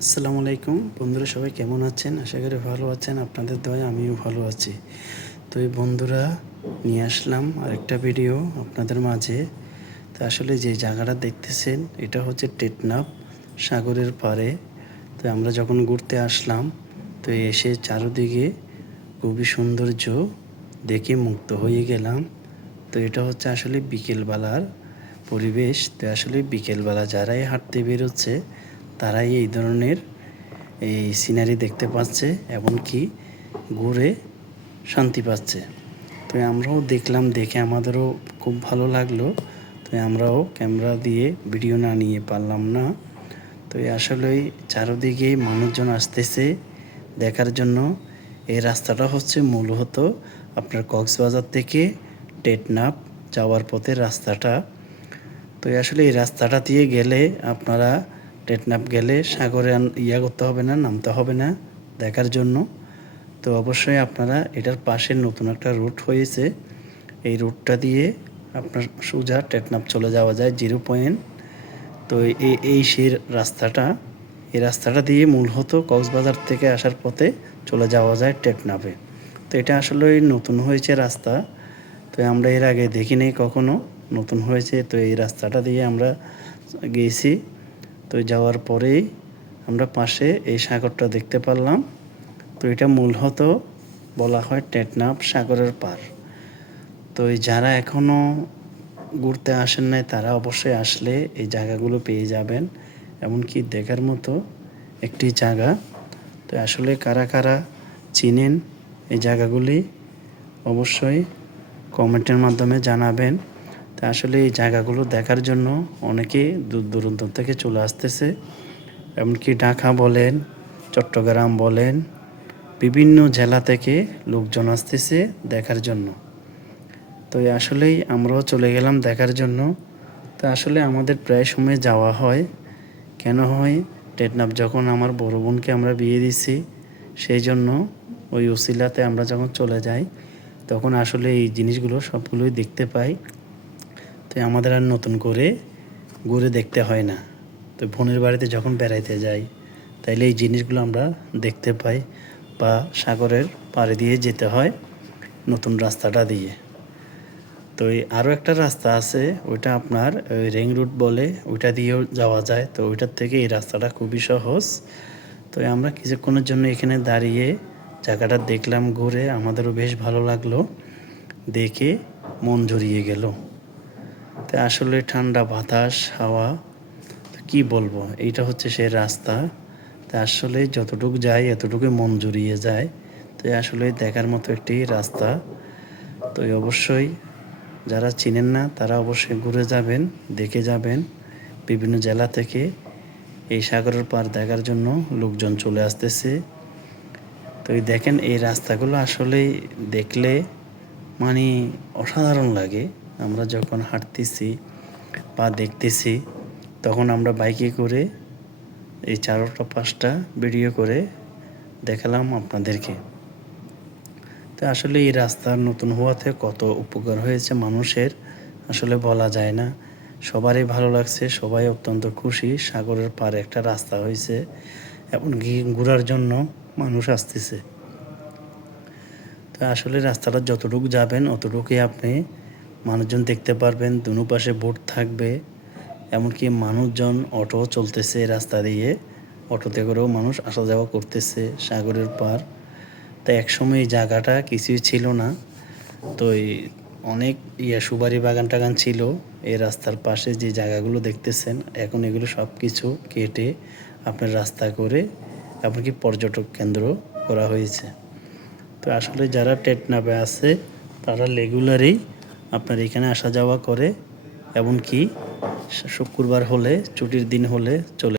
আসসালামু আলাইকুম বন্ধুরা, সবাই কেমন আছেন? আশা করি ভালো আছেন। আপনাদের দয়ায় আমিও ভালো আছি। তো এই বন্ধুরা, নিয়ে আসলাম আরেকটা ভিডিও আপনাদের মাঝে। তো আসলে যে জায়গাটা দেখতেছেন এটা হচ্ছে টেকনাফ, সাগরের পাড়ে। তো আমরা যখন ঘুরতে আসলাম, তো এসে চারদিকে খুবই সৌন্দর্য দেখে মুগ্ধ হয়ে গেলাম। তো এটা হচ্ছে আসলে বিকেলবেলার পরিবেশ। তো আসলে বিকেলবেলা যারাই হাঁটতে বেরোচ্ছে তারাই এই ধরনের এই সিনারি দেখতে পাচ্ছে, এমনকি ঘুরে শান্তি পাচ্ছে। তো আমরাও দেখলাম, দেখে আমাদেরও খুব ভালো লাগলো। তো আমরাও ক্যামেরা দিয়ে ভিডিও না নিয়ে পারলাম না। তো আসলেই চারদিকেই মানুষজন আসতেছে দেখার জন্য। এই রাস্তাটা হচ্ছে মূলত আপনার কক্সবাজার থেকে টেকনাফ যাওয়ার পথের রাস্তাটা। তো আসলে এই রাস্তাটা দিয়ে গেলে আপনারা টেকনাফ গেলে সাগরে করতে হবে না, নামতে হবে না দেখার জন্য। তো অবশ্যই আপনারা এটার পাশে নতুন একটা রুট হয়েছে, এই রুটটা দিয়ে আপনার সোজা টেকনাফ চলে যাওয়া যায় 0 পয়েন্ট। তো এই সেই রাস্তাটা, এই রাস্তাটা দিয়ে মূলত কক্সবাজার থেকে আসার পথে চলে যাওয়া যায় টেকনাফে। তো এটা আসলে নতুন হয়েছে রাস্তা। তো আমরা এর আগে দেখিনি কখনো, নতুন হয়েছে। তো এই রাস্তাটা দিয়ে আমরা গিয়েছি। তো যাওয়ার পরেই আমরা পাশে এই সাগরটা দেখতে পারলাম। তো এটা মূলত বলা হয় টেকনাফ সাগরের পার। তো এই যারা এখনও ঘুরতে আসেন নাই তারা অবশ্যই আসলে এই জায়গাগুলো পেয়ে যাবেন, এমনকি দেখার মতো একটি জায়গা। তো আসলে কারা কারা চিনেন এই জায়গাগুলি অবশ্যই কমেন্টের মাধ্যমে জানাবেন। তা আসলে এই জায়গাগুলো দেখার জন্য অনেকে দূর দূরান্ত থেকে চলে আসতেছে, এমনকি ঢাকা বলেন, চট্টগ্রাম বলেন, বিভিন্ন জেলা থেকে লোকজন আসতেছে দেখার জন্য। তো আসলেই আমরাও চলে গেলাম দেখার জন্য। তো আসলে আমাদের প্রায় সময় যাওয়া হয়। কেন হয়? টেকনাফ যখন আমার বড় বোনকে আমরা বিয়ে দিছি, সেই জন্য ওই উসিলাতে আমরা যখন চলে যাই তখন আসলে এই জিনিসগুলো সবগুলোই দেখতে পাই। তো আমাদের আর নতুন করে ঘুরে দেখতে হয় না। তো বোনের বাড়িতে যখন বেড়াইতে যাই তাইলে এই জিনিসগুলো আমরা দেখতে পাই, বা সাগরের পাড়ে দিয়ে যেতে হয় নতুন রাস্তাটা দিয়ে। তো এই আরও একটা রাস্তা আছে, ওইটা আপনার ওই রিং রুট বলে, ওইটা দিয়েও যাওয়া যায়। তো ওইটার থেকে এই রাস্তাটা খুবই সহজ। তো আমরা কিছুক্ষণের জন্য এখানে দাঁড়িয়ে জায়গাটা দেখলাম, ঘুরে আমাদেরও বেশ ভালো লাগলো, দেখে মন জুড়িয়ে গেল। তো আসলে ঠান্ডা বাতাস, হাওয়া, তো কী বলবো, এইটা হচ্ছে সেই রাস্তা। তা আসলে যতটুকু যাই এতটুকু মন জুড়িয়ে যায়। তো আসলে দেখার মতো একটি রাস্তা। তো অবশ্যই যারা চিনেন না তারা অবশ্যই ঘুরে যাবেন, দেখে যাবেন। বিভিন্ন জেলা থেকে এই সাগরের পাড় দেখার জন্য লোকজন চলে আসতেছে। তো এই দেখেন, এই রাস্তাগুলো আসলেই দেখলে মানে অসাধারণ লাগে। আমরা যখন হাঁটতেছি বা দেখতেছি তখন আমরা বাইকে করে এই 4-5টা ভিডিও করে দেখালাম আপনাদেরকে। তো আসলে এই রাস্তা নতুন হওয়াতে কত উপকার হয়েছে মানুষের আসলে বলা যায় না। সবারই ভালো লাগছে, সবাই অত্যন্ত খুশি। সাগরের পাড়ে একটা রাস্তা হয়েছে, এমনকি ঘোরার জন্য মানুষ আসতেছে। তো আসলে রাস্তাটা যতটুকু যাবেন অতটুকুই আপনি মানুষজন দেখতে পারবেন। দুনো পাশে বোট থাকবে, এমনকি মানুষজন অটো চলতেছে রাস্তা দিয়ে, অটোতে করেও মানুষ আসা যাওয়া করতেছে সাগরের পার। তো একসময় এই জায়গাটা কিছুই ছিল না। তো এই অনেক সুপারি বাগান টাগান ছিল এই রাস্তার পাশে। যে জায়গাগুলো দেখতেছেন এখন এগুলো সব কিছু কেটে আপনার রাস্তা করে এমনকি পর্যটক কেন্দ্র করা হয়েছে। তো আসলে যারা টেকনাফে আছে তারা রেগুলারই আপনার এখানে আসা যাওয়া করে, এমনকি শুক্রবার হলে, ছুটির দিন হলে চলে